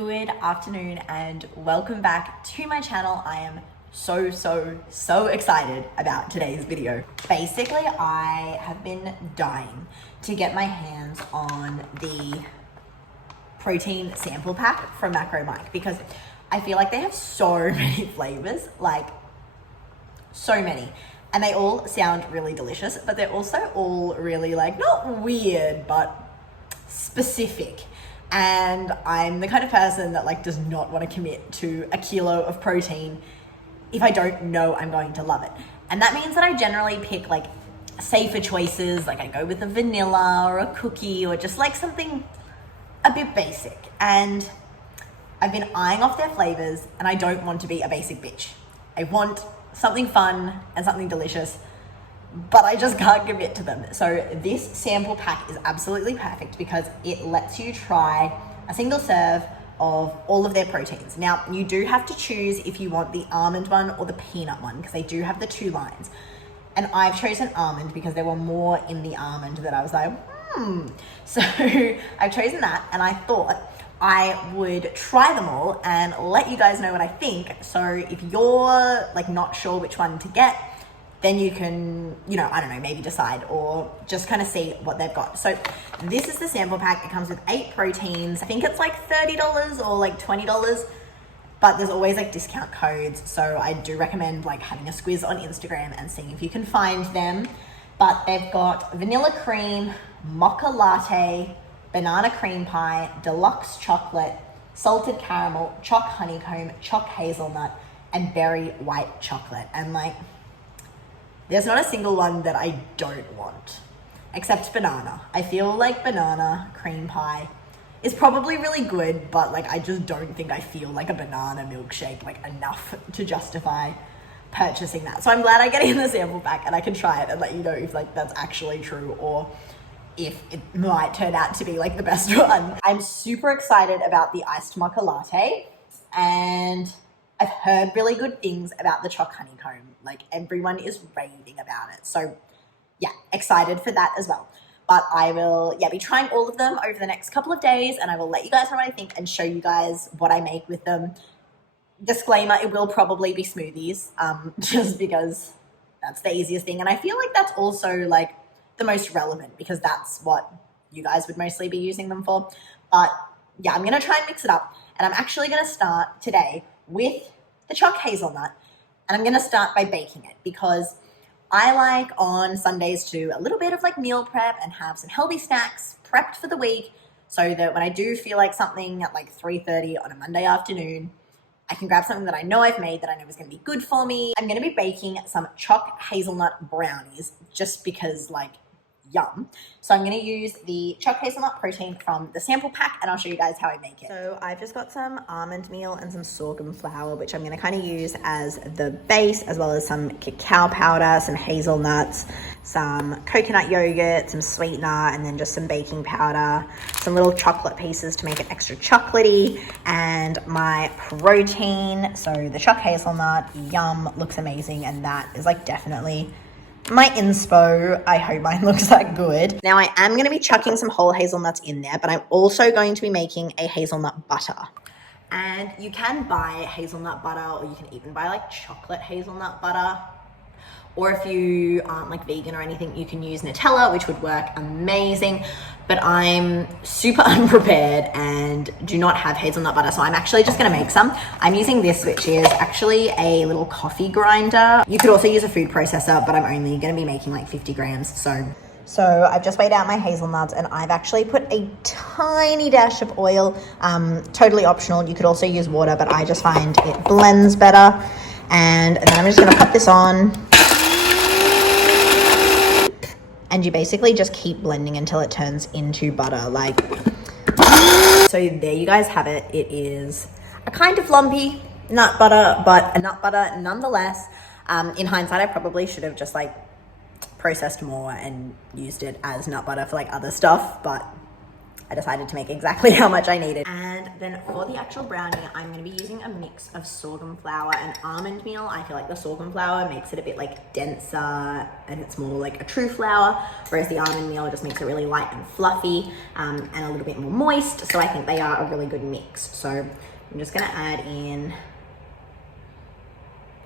Good afternoon and welcome back to my channel. I am so excited about today's video. Basically, I have been dying to get my hands on the protein sample pack from MacroMike because I feel like they have so many flavors, like so many. And they all sound really delicious, but they're also all really like, not weird, but specific. And I'm the kind of person that like does not want to commit to a kilo of protein if I don't know I'm going to love it. And that means that I generally pick like safer choices, like I go with a vanilla or a cookie or just like something a bit basic. And I've been eyeing off their flavors and I don't want to be a basic bitch. I want something fun and something delicious, but I just can't commit to them. So this sample pack is absolutely perfect because it lets you try a single serve of all of their proteins. Now, you do have to choose if you want the almond one or the peanut one because they do have the two lines. And I've chosen almond because there were more in the almond that I was like, So I've chosen that, and I thought I would try them all and let you guys know what I think. So if you're like not sure which one to get, then you can, I don't know, maybe decide or just kind of see what they've got. So this is the sample pack. It comes with 8 proteins. I think it's like $30 or like $20, but there's always like discount codes. So I do recommend like having a squiz on Instagram and seeing if you can find them. But they've got vanilla cream, mocha latte, banana cream pie, deluxe chocolate, salted caramel, choc honeycomb, choc hazelnut, and berry white chocolate. And like, there's not a single one that I don't want, except banana. I feel like banana cream pie is probably really good, but like I just don't think I feel like a banana milkshake like enough to justify purchasing that. So I'm glad I get it in the sample pack and I can try it and let you know if like that's actually true or if it might turn out to be like the best one. I'm super excited about the iced mocha latte, and I've heard really good things about the choc honeycomb. Like everyone is raving about it. So yeah, excited for that as well. But I will be trying all of them over the next couple of days, and I will let you guys know what I think and show you guys what I make with them. Disclaimer, it will probably be smoothies, just because that's the easiest thing. And I feel like that's also like the most relevant because that's what you guys would mostly be using them for. But yeah, I'm going to try and mix it up. And I'm actually going to start today with the choc hazelnut, and I'm going to start by baking it because I like on Sundays to do a little bit of like meal prep and have some healthy snacks prepped for the week so that when I do feel like something at like 3:30 on a Monday afternoon, I can grab something that I know I've made that I know is going to be good for me. I'm going to be baking some choc hazelnut brownies just because like yum. So I'm going to use the choc hazelnut protein from the sample pack and I'll show you guys how I make it. So I've just got some almond meal and some sorghum flour, which I'm going to kind of use as the base, as well as some cacao powder, some hazelnuts, some coconut yogurt, some sweetener, and then just some baking powder, some little chocolate pieces to make it extra chocolatey, and my protein. So the choc hazelnut, yum, looks amazing, and that is like definitely my inspo. I hope mine looks that good. Now I am going to be chucking some whole hazelnuts in there, but I'm also going to be making a hazelnut butter. And you can buy hazelnut butter, or you can even buy like chocolate hazelnut butter. Or if you aren't like vegan or anything, you can use Nutella, which would work amazing. But I'm super unprepared and do not have hazelnut butter, so I'm actually just gonna make some. I'm using this, which is actually a little coffee grinder. You could also use a food processor, but I'm only gonna be making like 50 grams, So I've just weighed out my hazelnuts, and I've actually put a tiny dash of oil, totally optional. You could also use water, but I just find it blends better. And then I'm just gonna put this on. And you basically just keep blending until it turns into butter. So there you guys have it. It is a kind of lumpy nut butter, but a nut butter nonetheless. In hindsight, I probably should have just like processed more and used it as nut butter for like other stuff, but I decided to make exactly how much I needed. And then for the actual brownie, I'm gonna be using a mix of sorghum flour and almond meal. I feel like the sorghum flour makes it a bit like denser and it's more like a true flour, whereas the almond meal just makes it really light and fluffy and a little bit more moist. So I think they are a really good mix. So I'm just gonna add in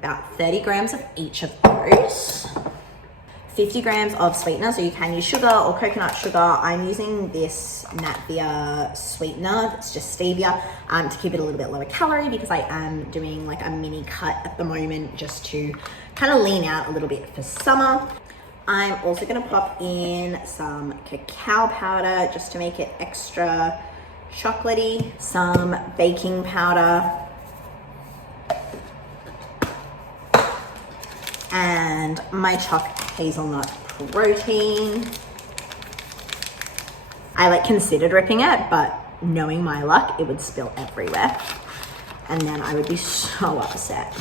about 30 grams of each of those. 50 grams of sweetener, so you can use sugar or coconut sugar. I'm using this Natvia sweetener, it's just stevia, to keep it a little bit lower calorie because I am doing like a mini cut at the moment just to kind of lean out a little bit for summer. I'm also gonna pop in some cacao powder just to make it extra chocolatey, some baking powder, and my chopped hazelnut protein. I like considered ripping it, but knowing my luck, it would spill everywhere. And then I would be so upset.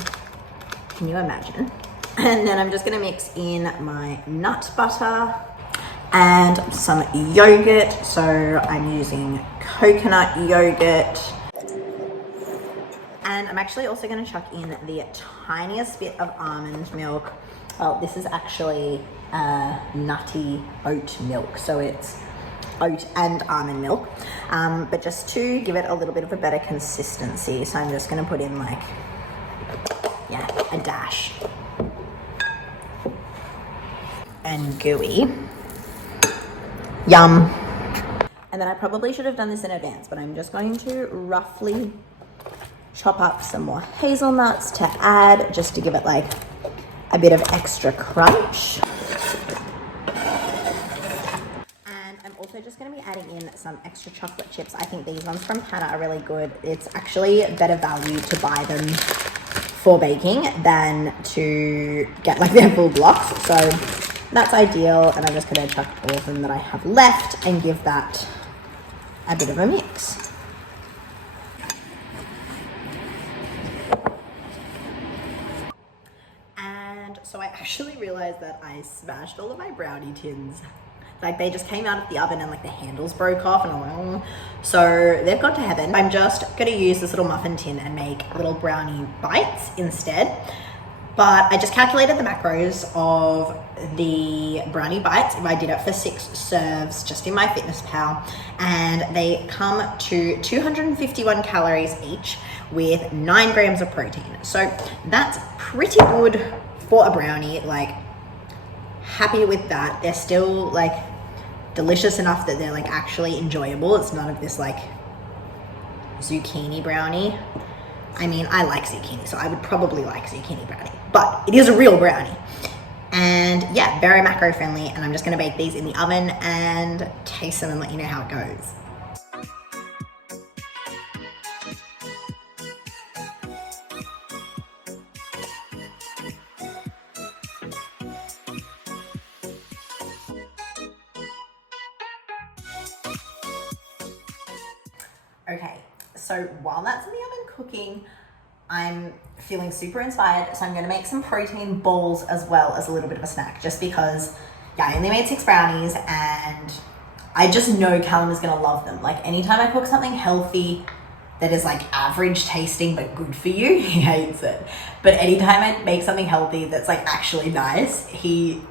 Can you imagine? And then I'm just gonna mix in my nut butter and some yogurt. So I'm using coconut yogurt. And I'm actually also gonna chuck in the tiniest bit of almond milk. Well, this is actually nutty oat milk, so it's oat and almond milk, but just to give it a little bit of a better consistency. So I'm just gonna put in like, yeah, a dash. And gooey. Yum. And then I probably should have done this in advance, but I'm just going to roughly chop up some more hazelnuts to add, just to give it like a bit of extra crunch. And I'm also just going to be adding in some extra chocolate chips. I think these ones from Hannah are really good. It's actually better value to buy them for baking than to get like their full blocks. So that's ideal. And I'm just going to chuck all of them that I have left and give that a bit of a mix. So I actually realized that I smashed all of my brownie tins. Like they just came out of the oven and like the handles broke off and I'm like, oh. So they've gone to heaven. I'm just gonna use this little muffin tin and make little brownie bites instead. But I just calculated the macros of the brownie bites if I did it for 6 serves just in my Fitness Pal, and they come to 251 calories each with 9 grams of protein. So that's pretty good for a brownie. Like, happy with that. They're still like delicious enough that they're like actually enjoyable. It's none of this like zucchini brownie. I mean, I like zucchini, so I would probably like zucchini brownie, but it is a real brownie. And yeah, very macro friendly. And I'm just gonna bake these in the oven and taste them and let you know how it goes. Okay, so while that's in the oven cooking, I'm feeling super inspired, so I'm gonna make some protein balls as well as a little bit of a snack, just because, yeah, I only made 6 brownies and I just know Callum is gonna love them. Like, anytime I cook something healthy that is like average tasting but good for you, he hates it. But anytime I make something healthy that's like actually nice, he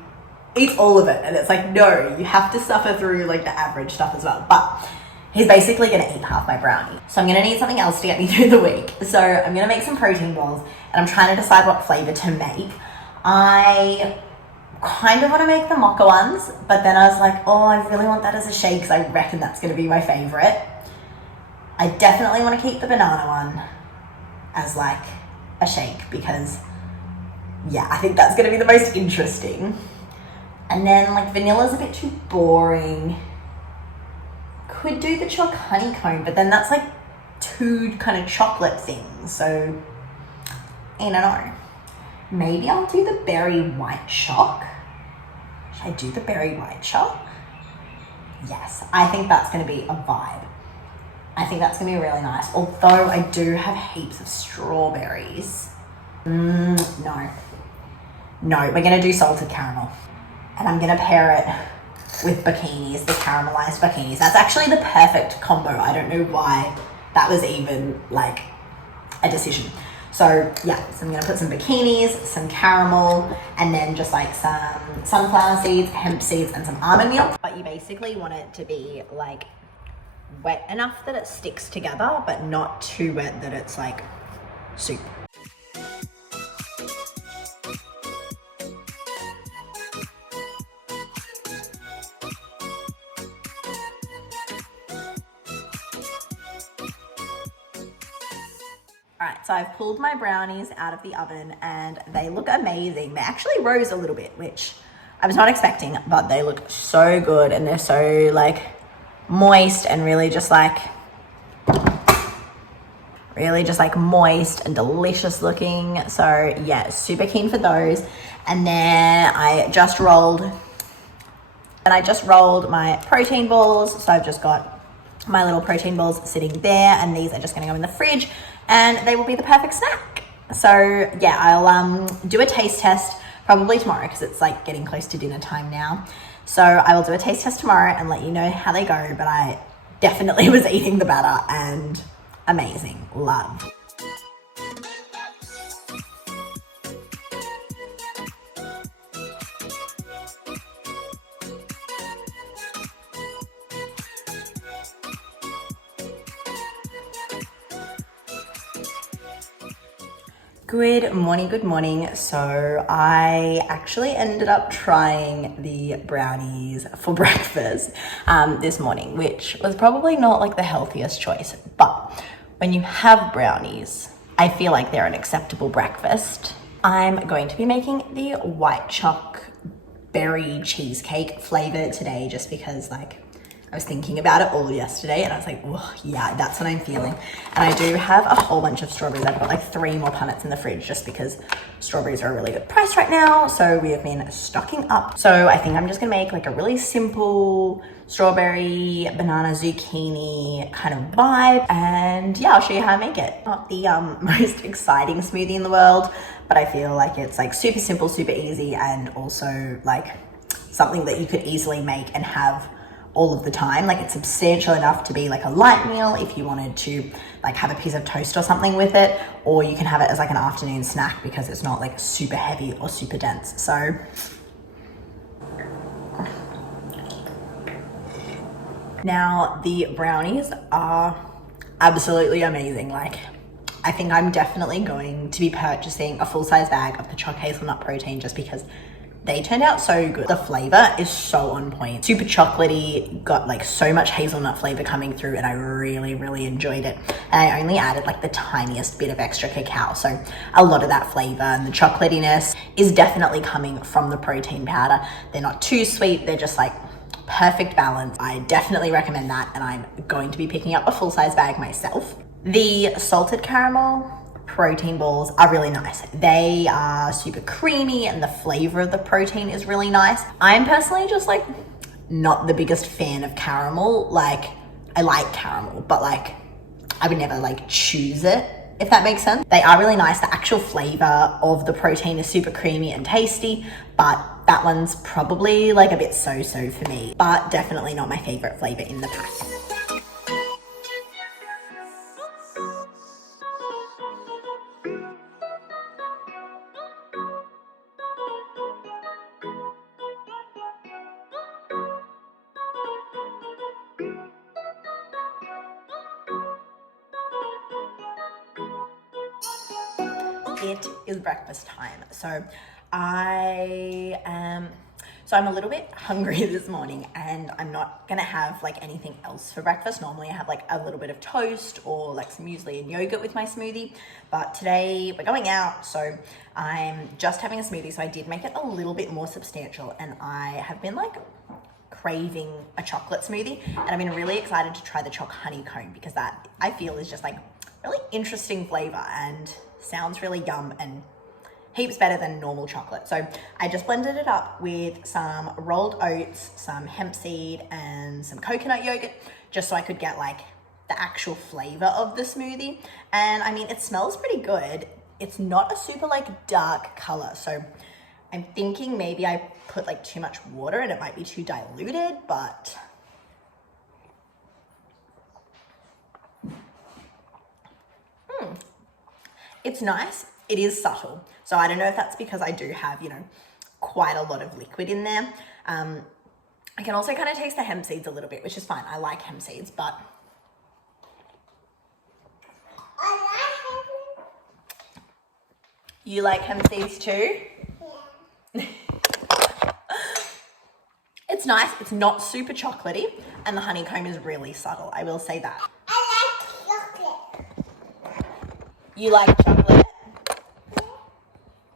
eats all of it. And it's like, no, you have to suffer through like the average stuff as well. But he's basically gonna eat half my brownie. So I'm gonna need something else to get me through the week. So I'm gonna make some protein balls and I'm trying to decide what flavor to make. I kind of wanna make the mocha ones, but then I was like, oh, I really want that as a shake because I reckon that's gonna be my favorite. I definitely wanna keep the banana one as like a shake because, yeah, I think that's gonna be the most interesting. And then like vanilla's a bit too boring. Could do the choc honeycomb, but then that's like 2 kind of chocolate things, so I don't know. Maybe I'll do the berry white choc. Should I do the berry white choc? Yes, I think that's going to be a vibe. I think that's going to be really nice, although I do have heaps of strawberries. No, we're going to do salted caramel, and I'm going to pair it with bikinis, the caramelized bikinis. That's actually the perfect combo. I don't know why that was even like a decision. So yeah, so I'm gonna put some bikinis, some caramel, and then just like some sunflower seeds, hemp seeds, and some almond meal. But you basically want it to be like wet enough that it sticks together, but not too wet that it's like soup. All right, so I've pulled my brownies out of the oven and they look amazing. They actually rose a little bit, which I was not expecting, but they look so good and they're so like moist and really just like moist and delicious looking. So yeah, super keen for those. And then I just rolled my protein balls. So I've just got my little protein balls sitting there, and these are just gonna go in the fridge and they will be the perfect snack. So yeah, I'll do a taste test probably tomorrow because it's like getting close to dinner time now. So I will do a taste test tomorrow and let you know how they go, but I definitely was eating the batter and amazing, love. Good morning. So I actually ended up trying the brownies for breakfast this morning, which was probably not like the healthiest choice, but when you have brownies, I feel like they're an acceptable breakfast. I'm going to be making the white choc berry cheesecake flavor today just because like I was thinking about it all yesterday and I was like, oh yeah, that's what I'm feeling. And I do have a whole bunch of strawberries. I've got like 3 more punnets in the fridge just because strawberries are a really good price right now. So we have been stocking up. So I think I'm just gonna make like a really simple strawberry, banana, zucchini kind of vibe. And yeah, I'll show you how I make it. Not the most exciting smoothie in the world, but I feel like it's like super simple, super easy, and also like something that you could easily make and have all of the time. Like it's substantial enough to be like a light meal if you wanted to like have a piece of toast or something with it, or you can have it as like an afternoon snack because it's not like super heavy or super dense. So now the brownies are absolutely amazing. Like I think I'm definitely going to be purchasing a full-size bag of the choc hazelnut protein just because they turned out so good. The flavor is so on point. Super chocolatey, got like so much hazelnut flavor coming through, and I really enjoyed it. And I only added like the tiniest bit of extra cacao. So a lot of that flavor and the chocolatiness is definitely coming from the protein powder. They're not too sweet, they're just like perfect balance. I definitely recommend that, and I'm going to be picking up a full-size bag myself. The salted caramel protein balls are really nice. They are super creamy and the flavor of the protein is really nice. I'm personally just like not the biggest fan of caramel. Like I like caramel, but like I would never like choose it, if that makes sense. They are really nice. The actual flavor of the protein is super creamy and tasty, but that one's probably like a bit so-so for me, but definitely not my favorite flavor in the pack. It is breakfast time. So I'm a little bit hungry this morning and I'm not gonna have like anything else for breakfast. Normally I have like a little bit of toast or like some muesli and yogurt with my smoothie, but today we're going out, so I'm just having a smoothie. So I did make it a little bit more substantial, and I have been like craving a chocolate smoothie, and I've been really excited to try the choc honeycomb because that I feel is just like really interesting flavor and sounds really yum and heaps better than normal chocolate. So I just blended it up with some rolled oats, some hemp seed, and some coconut yogurt, just so I could get like the actual flavor of the smoothie. And I mean, it smells pretty good. It's not a super like dark color, so I'm thinking maybe I put like too much water and it might be too diluted, but it's nice. It is subtle. So I don't know if that's because I do have, you know, quite a lot of liquid in there. I can also kind of taste the hemp seeds a little bit, which is fine. I like hemp seeds, but you like hemp seeds too? Yeah. It's nice. It's not super chocolatey, and the honeycomb is really subtle. I will say that. I like chocolate. You like chocolate? Yeah.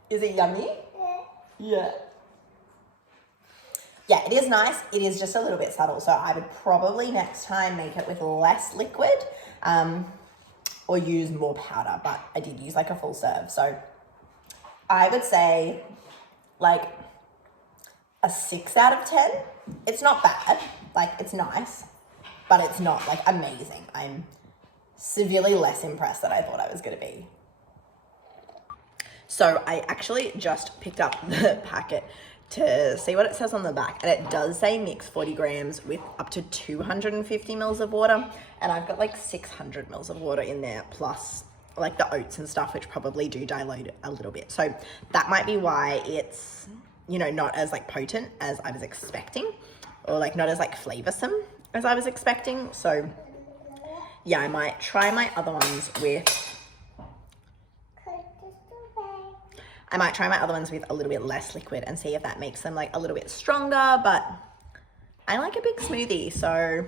Is it yummy? Yeah. Yeah, it is nice. It is just a little bit subtle. So I would probably next time make it with less liquid or use more powder, but I did use like a full serve. So I would say like a 6 out of 10. It's not bad. Like, it's nice, but it's not like amazing. I'm severely less impressed than I thought I was going to be. So I actually just picked up the packet to see what it says on the back, and it does say mix 40 grams with up to 250 mils of water, and I've got like 600 mils of water in there, plus like the oats and stuff, which probably do dilute a little bit. So that might be why it's, you know, not as like potent as I was expecting, or like not as like flavorsome as I was expecting. So yeah, I might try my other ones with a little bit less liquid and see if that makes them like a little bit stronger. But I like a big smoothie, so